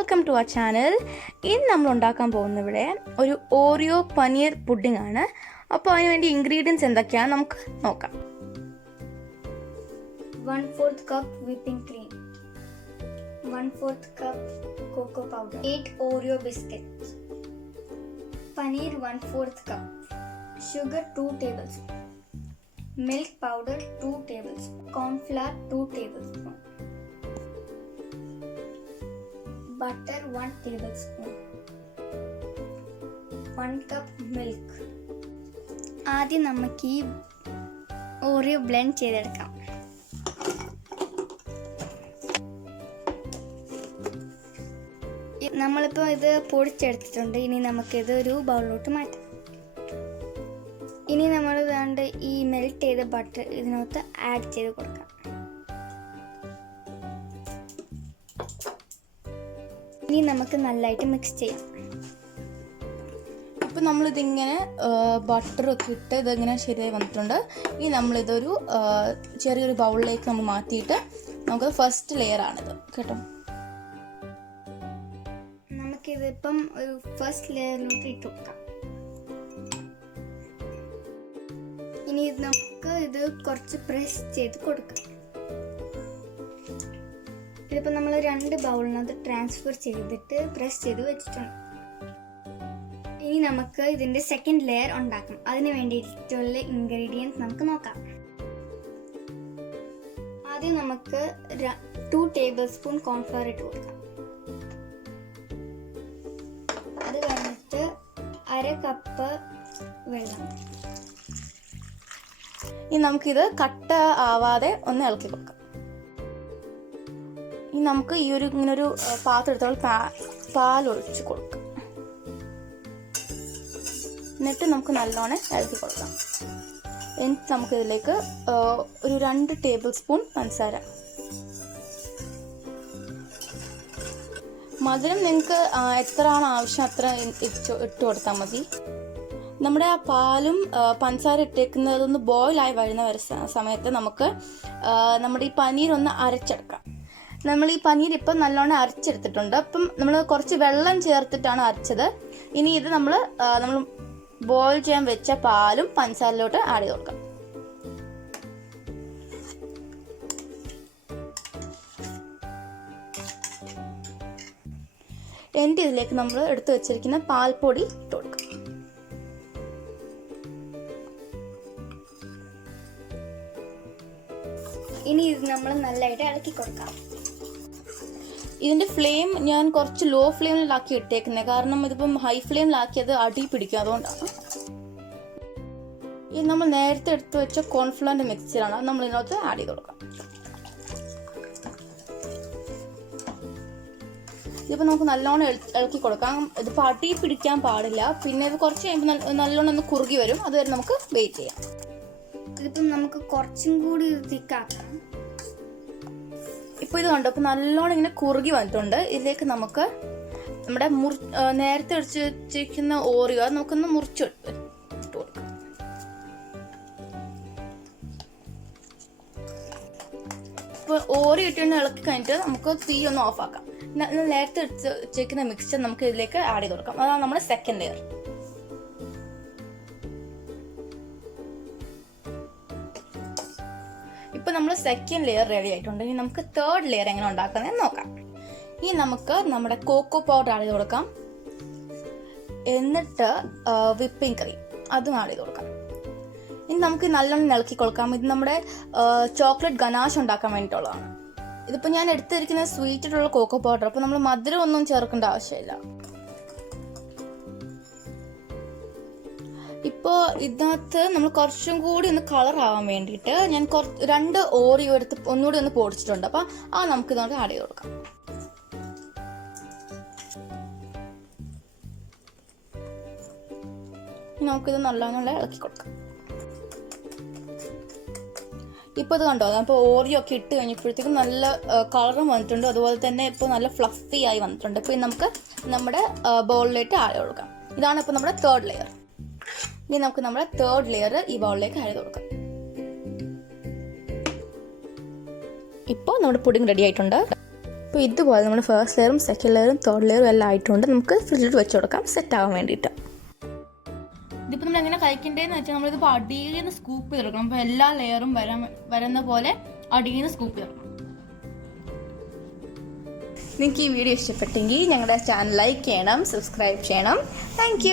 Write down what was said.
Welcome to our channel. ഇന്ന് നമ്മൾ ഉണ്ടാക്കാൻ പോകുന്ന ഇവിടെ ഒരു ഓറിയോ പനീർ പുഡിംഗ് ആണ്. അപ്പോൾ അതിന് വേണ്ടി ഇൻഗ്രീഡിയൻസ് എന്തൊക്കെയാണ് നമുക്ക് നോക്കാം. 1/4 cup whipping cream, 1/4 cup cocoa powder, 8 Oreo biscuits, paneer 1/4 cup, sugar 2 tablespoons, milk powder 2 tablespoons, corn flour 2 tablespoons, butter 1 tablespoon, 1 cup milk. ആദ്യം നമുക്ക് ഈ ഓറിയോ ബ്ലെൻഡ് ചെയ്തെടുക്കാം. നമ്മളിപ്പോൾ ഇത് പൊടിച്ചെടുത്തിട്ടുണ്ട്. ഇനി നമുക്കിത് ഒരു ബൗളിലോട്ട് മാറ്റാം. ഇനി നമ്മൾ ഇതാണ്ട് ഈ മെൽറ്റ് ചെയ്ത ബട്ടർ ഇതിനകത്ത് ആഡ് ചെയ്ത് കൊടുക്കാം. ഇനി നമുക്ക് നല്ലതായിട്ട് മിക്സ് ചെയ്യാം. ഇപ്പം നമ്മളിതിങ്ങനെ ബട്ടറൊക്കെ ഇട്ട് ഇതിങ്ങനെ ശരിയായി വന്നിട്ടുണ്ട്. ഇനി നമ്മളിതൊരു ചെറിയൊരു ബൗളിലേക്ക് നമ്മൾ മാറ്റിയിട്ട് നമുക്കത് ഫസ്റ്റ് ലെയർ ആണിത് കേട്ടോ. നമുക്കിതിപ്പം ഒരു ഫസ്റ്റ് ലെയറിലോട്ട് ഇട്ട് കൊടുക്കാം. ഇനി നമുക്ക് ഇത് കുറച്ച് പ്രസ് ചെയ്ത് കൊടുക്കാം. ഇതിപ്പോൾ നമ്മൾ 2 ബൗളിനകത്ത് ട്രാൻസ്ഫർ ചെയ്തിട്ട് പ്രസ് ചെയ്ത് വെച്ചിട്ടുണ്ട്. ഇനി നമുക്ക് ഇതിൻ്റെ സെക്കൻഡ് ലെയർ ഉണ്ടാക്കാം. അതിന് വേണ്ടിയിട്ടുള്ള ഇൻഗ്രീഡിയൻസ് നമുക്ക് നോക്കാം. ആദ്യം നമുക്ക് 2 ടേബിൾ സ്പൂൺ കോൺഫ്ലവർ ഇട്ട് കൊടുക്കാം. അത് കഴിഞ്ഞിട്ട് 1/2 കപ്പ് വെള്ളം. ഇനി നമുക്കിത് കട്ട ആവാതെ ഒന്ന് ഇളക്കി കൊടുക്കാം. ഇനി നമുക്ക് ഈ ഒരു ഇങ്ങനൊരു പാത്രം എടുത്തോളം പാലൊഴിച്ച് കൊടുക്കാം. എന്നിട്ട് നമുക്ക് നല്ലോണം ഇളക്കി കൊടുക്കാം. എന്നിട്ട് നമുക്കിതിലേക്ക് ഒരു 2 ടേബിൾ സ്പൂൺ പഞ്ചസാര. മധുരം നിങ്ങൾക്ക് എത്രയാണ് ആവശ്യം അത്ര ഇട്ട് കൊടുത്താൽ മതി. നമ്മുടെ ആ പാലും പഞ്ചസാര ഇട്ടേക്കുന്നതൊന്ന് ബോയിലായി വരുന്ന സമയത്ത് നമുക്ക് നമ്മുടെ ഈ പനീർ ഒന്ന് അരച്ചെടുക്കാം. നമ്മൾ ഈ പനീർ ഇപ്പം നല്ലോണം അരച്ചെടുത്തിട്ടുണ്ട്. അപ്പം നമ്മൾ കുറച്ച് വെള്ളം ചേർത്തിട്ടാണ് അരച്ചത്. ഇനി ഇത് നമ്മൾ ബോയിൽ ചെയ്യാൻ വെച്ച പാലും പഞ്ചസാരയിലോട്ട് ആഡ് ചെയ്ത് കൊടുക്കാം. എന്നിട്ട് ഇതിലേക്ക് നമ്മൾ എടുത്തു വെച്ചിരിക്കുന്ന പാൽപ്പൊടി ഇട്ട് കൊടുക്കാം. ഇനി ഇത് നമ്മൾ നല്ലതായിട്ട് ഇളക്കി കൊടുക്കാം. ഇതിൻ്റെ ഫ്ലെയിം ഞാൻ കുറച്ച് ലോ ഫ്ലെയിമിലാക്കി ഇട്ടേക്കുന്നത്. കാരണം ഇതിപ്പം ഹൈ ഫ്ലെയിമിലാക്കിയത് അടി പിടിക്കും, അതുകൊണ്ടാണ്. ഇത് നമ്മൾ നേരത്തെ എടുത്ത് വെച്ച കോൺഫ്ലവറിൻ്റെ മിക്സ്ചറാണ്. അത് നമ്മൾ ഇതിനകത്ത് ആഡ് ചെയ്ത് കൊടുക്കാം. ഇതിപ്പോൾ നമുക്ക് നല്ലോണം ഇളക്കി കൊടുക്കാം. ഇതിപ്പോൾ അടി പിടിക്കാൻ പാടില്ല. പിന്നെ ഇത് കുറച്ച് കഴിയുമ്പോൾ നല്ലോണം ഒന്ന് കുറുകി വരും. അതുവരെ നമുക്ക് വെയിറ്റ് ചെയ്യാം. ഇതിപ്പം നമുക്ക് കുറച്ചും കൂടി തിക്കാക്കാം. ഇപ്പോൾ ഇത് കണ്ടോ, ഇപ്പോൾ നല്ലോണം ഇങ്ങനെ കുറുകി വന്നിട്ടുണ്ട്. ഇതിലേക്ക് നമുക്ക് നമ്മുടെ നേരത്തെ അടിച്ച് വെച്ചിരിക്കുന്ന ഓറിയോ അത് നമുക്കൊന്ന് മുറിച്ച് ഇട്ട് കൊടുക്കാം. ഇപ്പോൾ ഓറിയോ ഇട്ടൊന്ന് ഇളക്കി കഴിഞ്ഞിട്ട് നമുക്ക് തീ ഒന്ന് ഓഫാക്കാം. നേരത്തെ അടിച്ച് വെച്ചിരിക്കുന്ന മിക്സ്ചർ നമുക്ക് ഇതിലേക്ക് ആഡ് ചെയ്ത് കൊടുക്കാം. അതാണ് നമ്മുടെ സെക്കൻഡ് ലെയർ. ഇപ്പൊ നമ്മൾ സെക്കൻഡ് ലെയർ റെഡി ആയിട്ടുണ്ട്. ഇനി നമുക്ക് തേർഡ് ലെയർ എങ്ങനെ ഉണ്ടാക്കുന്നത് നോക്കാം. ഇനി നമുക്ക് നമ്മുടെ കോക്കോ പൗഡർ ആഡ് ചെയ്ത് കൊടുക്കാം. എന്നിട്ട് വിപ്പിംഗ് ക്രീം അതും ആഡ് ചെയ്ത് കൊടുക്കാം. ഇനി നമുക്ക് നല്ലോണം ഇളക്കി കൊടുക്കാം. ഇത് നമ്മുടെ ചോക്ലേറ്റ് ഗനാഷ് ഉണ്ടാക്കാൻ വേണ്ടിയിട്ടുള്ളതാണ്. ഇതിപ്പോൾ ഞാൻ എടുത്തിരിക്കുന്ന സ്വീറ്റ് ആയിട്ടുള്ള കോക്കോ പൗഡർ. അപ്പോൾ നമ്മൾ മധുരം ഒന്നും ചേർക്കേണ്ട ആവശ്യമില്ല. ഇപ്പോൾ ഇതിനകത്ത് നമ്മൾ കുറച്ചും കൂടി ഒന്ന് കളർ ആവാൻ വേണ്ടിയിട്ട് ഞാൻ 2 ഓറിയോ എടുത്ത് ഒന്നുകൂടി ഒന്ന് പൊടിച്ചിട്ടുണ്ട്. അപ്പം അത് നമുക്ക് ഇതിനകത്ത് ആഡ് ചെയ്ത് കൊടുക്കാം. നമുക്കിത് നല്ലോണം ഇളക്കി കൊടുക്കാം. ഇപ്പോൾ ഇത് കണ്ടോ, അപ്പോൾ ഓറിയോ ഒക്കെ ഇട്ട് കഴിഞ്ഞപ്പോഴത്തേക്കും നല്ല കളറും വന്നിട്ടുണ്ട്. അതുപോലെ തന്നെ ഇപ്പോൾ നല്ല ഫ്ലഫി ആയി വന്നിട്ടുണ്ട്. ഇപ്പോൾ നമുക്ക് നമ്മുടെ ബൗളിലേക്ക് ആഡ് ചെയ്ത് കൊടുക്കാം. ഇതാണ് ഇപ്പോൾ നമ്മുടെ തേർഡ് ലെയർ. ഇനി നമുക്ക് നമ്മുടെ തേർഡ് ലെയർ ഈ ബൗളിലേക്ക് ആഡ് ചെയ്ത് കൊടുക്കാം. ഇപ്പോൾ നമ്മുടെ പുഡിംഗ് റെഡി ആയിട്ടുണ്ട്. അപ്പോൾ ഇതുപോലെ നമ്മുടെ ഫസ്റ്റ് ലെയറും സെക്കൻഡ് ലെയറും തേർഡ് ലെയറും എല്ലാം ആയിട്ടുണ്ട്. നമുക്ക് ഫ്രിഡ്ജിൽ വെച്ച് കൊടുക്കാം സെറ്റ് ആവാൻ വേണ്ടിയിട്ട്. ഇതിപ്പോൾ നമ്മൾ എങ്ങനെ കഴിക്കേണ്ടതെന്ന് വെച്ചാൽ നമ്മളിതിപ്പോൾ അടിയിൽ നിന്ന് സ്കൂപ്പ് ചെയ്തെടുക്കണം. അപ്പോൾ എല്ലാ ലെയറും വരുന്ന പോലെ അടിയിൽ നിന്ന് സ്കൂപ്പ് ചെയ്തെടുക്കണം. നിങ്ങൾക്ക് ഈ വീഡിയോ ഇഷ്ടപ്പെട്ടെങ്കിൽ ഞങ്ങളുടെ ചാനൽ ലൈക്ക് ചെയ്യണം, സബ്സ്ക്രൈബ് ചെയ്യണം. താങ്ക്